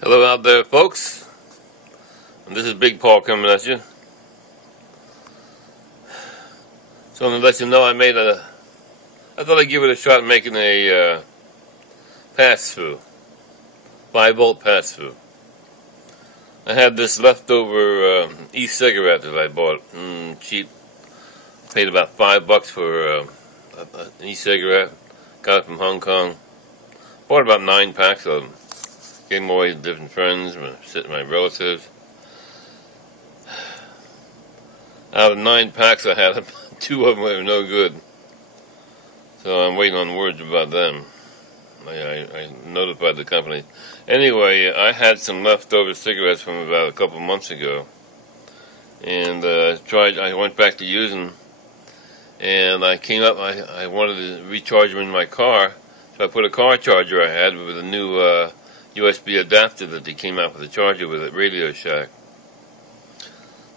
Hello out there, folks. And this is Big Paul coming at you. So I'm going to let you know I thought I'd give it a shot making a pass-through. 5-volt pass-through. I had this leftover e-cigarette that I bought. Cheap. Paid about $5 for an e-cigarette. Got it from Hong Kong. Bought about 9 packs of them. Gave them away to different friends, my relatives. Out of 9 packs I had, 2 of them were no good. So I'm waiting on words about them. I notified the company. Anyway, I had some leftover cigarettes from about a couple months ago. And I went back to using, and I came up, I wanted to recharge them in my car. So I put a car charger I had with a new USB adapter that they came out with a charger with at Radio Shack.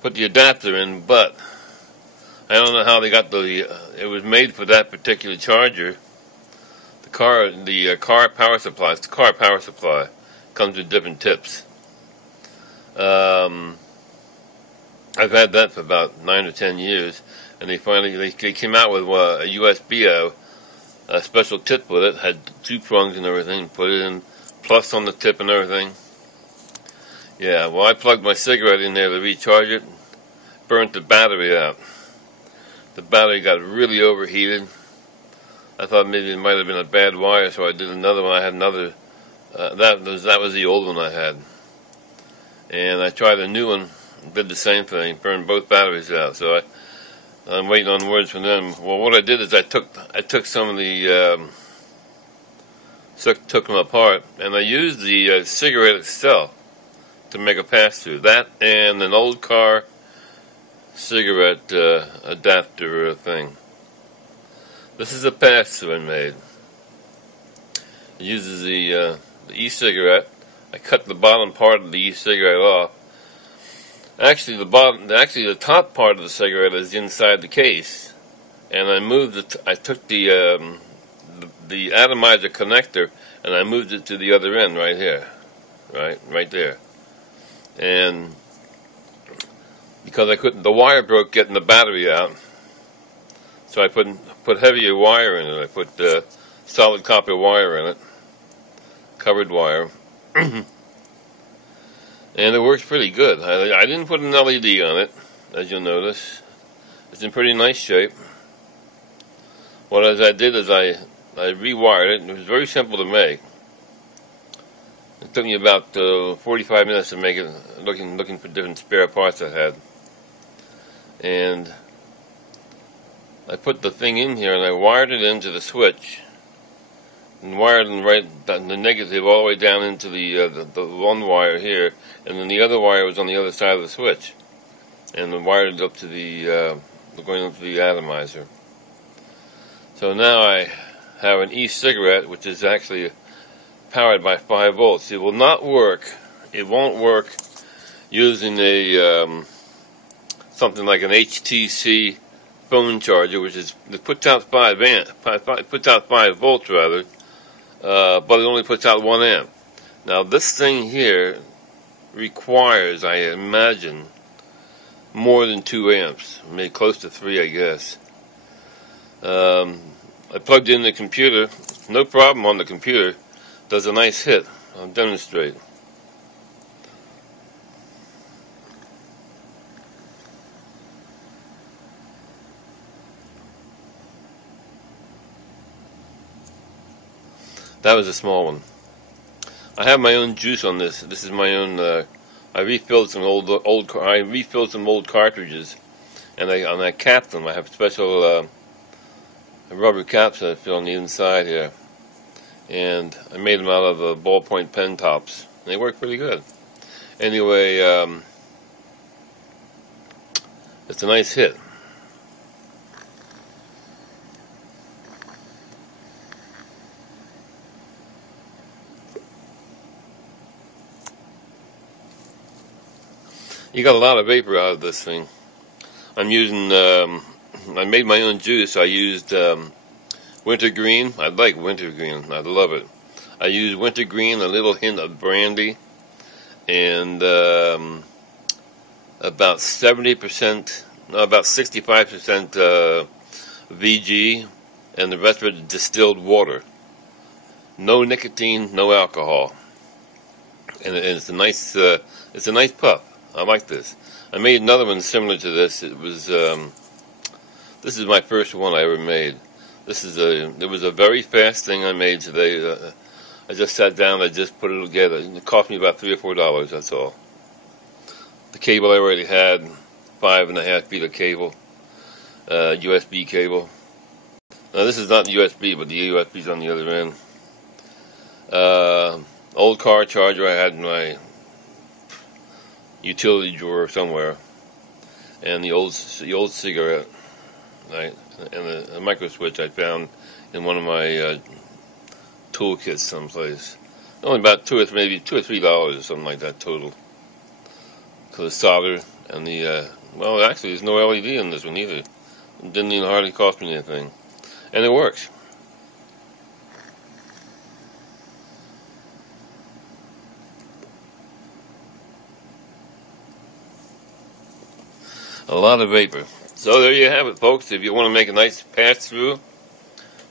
Put the adapter in, but I don't know how they got it was made for that particular charger. The car power supply comes with different tips. I've had that for about 9 or 10 years, and they came out with a USB, a special tip with it, had 2 prongs and everything, put it in, plus on the tip and everything. Yeah, well, I plugged my cigarette in there to recharge it, burnt the battery out. The battery got really overheated. I thought maybe it might have been a bad wire, so I did another one. I had another, that was the old one I had. And I tried a new one, did the same thing, burned both batteries out. So I'm waiting on words from them. Well, what I did is I took some of the, took them apart, and I used the cigarette itself to make a pass-through. That and an old car cigarette adapter thing. This is a pass-through I made. It uses the e-cigarette. I cut the bottom part of the e-cigarette off. Actually, the top part of the cigarette is inside the case, and I took the atomizer connector, and I moved it to the other end right here, right there. And because the wire broke getting the battery out, so I put heavier wire in it. I put solid copper wire in it, covered wire, and it works pretty good. I didn't put an LED on it, as you'll notice. It's in pretty nice shape. What I did is I rewired it, and it was very simple to make. It took me about 45 minutes to make it, looking for different spare parts I had. And I put the thing in here, and I wired it into the switch, and wired the negative all the way down into the one wire here, and then the other wire was on the other side of the switch, and then wired it up to going into the atomizer. So now I have an e-cigarette, which is actually powered by 5 volts. It will not work. It won't work using a something like an HTC phone charger, it puts out 5 volts rather, but it only puts out 1 amp. Now this thing here requires, I imagine, more than 2 amps, maybe close to 3, I guess. I plugged in the computer, no problem on the computer, does a nice hit. I'll demonstrate. That was a small one. I have my own juice on this. This is my own. I refilled some old cartridges, and I capped them. I have special rubber caps that I fill on the inside here, and I made them out of ballpoint pen tops. They work pretty good. Anyway, it's a nice hit. You got a lot of vapor out of this thing. I'm using, I made my own juice. I used wintergreen. I like wintergreen. I love it. I used wintergreen, a little hint of brandy, and about 70%, no, about 65% VG, and the rest of it distilled water. No nicotine, no alcohol, and it's a nice puff. I like this. I made another one similar to this. It was this is my first one I ever made. It was a very fast thing I made today. I just sat down, I just put it together. It cost me about $3 or $4, that's all. The cable I already had, 5.5 feet of cable, USB cable. Now this is not USB, but the USB's on the other end. Old car charger I had in my utility drawer somewhere, and the old cigarette, right, and a micro switch I found in one of my toolkits someplace. Only about maybe $2 or $3 or something like that total. So the solder and the well, actually there's no LED in this one either. It didn't even hardly cost me anything, and it works. A lot of vapor. So there you have it, folks. If you want to make a nice pass-through,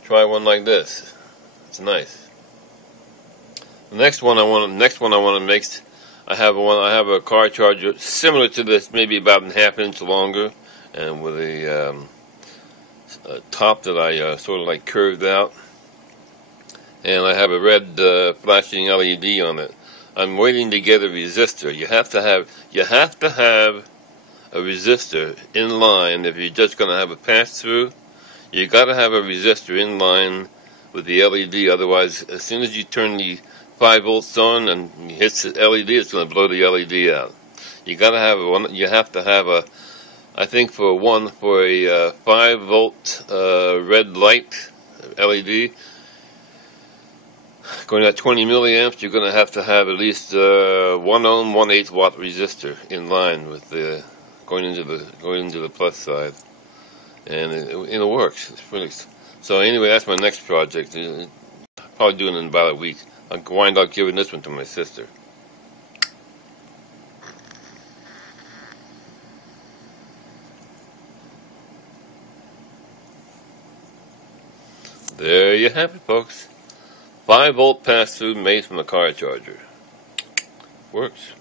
try one like this. It's nice. The next one I want to make. I have a car charger similar to this, maybe about a half inch longer, and with a top that I sort of like curved out, and I have a red flashing LED on it. I'm waiting to get a resistor. You have to have a resistor in line if you're just going to have a pass-through. You got to have a resistor in line with the LED. Otherwise, as soon as you turn the 5 volts on and it hits the LED, it's going to blow the LED out. You got to have one. You have to have a, I think for a 5 volt red light LED going at 20 milliamps. You're going to have at least 1 ohm 1/8 watt resistor in line with the going into the plus side, and it works. It's pretty. So anyway, that's my next project. Probably doing it in about a week. I'll wind up giving this one to my sister. There you have it, folks. 5 volt pass-through made from a car charger. Works.